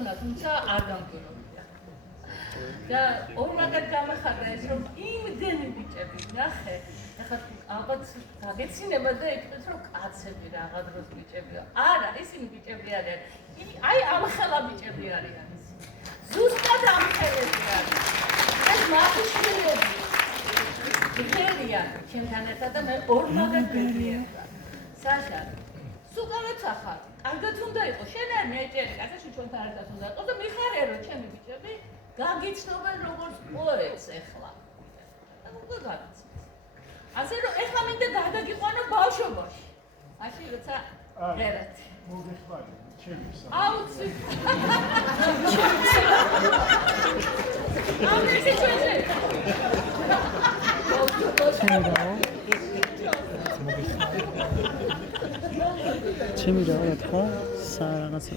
მოხდა, თუმცა არ გამკვირვებია. და ორმაგად გამახარდა ეს, რომ იმდენი ბიჭები ნახე, ახლა ალბათ დაგეცინება და იტყვით, რომ კაცები რაღაც დროს ბიჭებია. არა, ისინი ბიჭები არიან. აი ამხელა ბიჭები არიან ისინი. ზუსტად ამხელები არიან. ეს მათი შვილები. ღერია ჩემთან ერთად და მე ორმაგად გეძიებდა. საშა, სულგანაც ახალ, კარგად უნდა იყოს, შენ არ მეჭერი, კაცაში ჩვენთან ერთად უნდა იყოს და მიხარია რომ ჩემი ბიჭები გაგიცნობენ როგორც პოეტს ეხლა. და უკვე გაგიცნეს. ასე რომ ეხლა მინდა გადაგიყვანო ბავშვობაში. მაშინ როცა ღერათი. მოგეხმარი, ჩემი სა. აუცი. ამისი ჩვენზე. ჩემი რა თქმა სა რაღაცა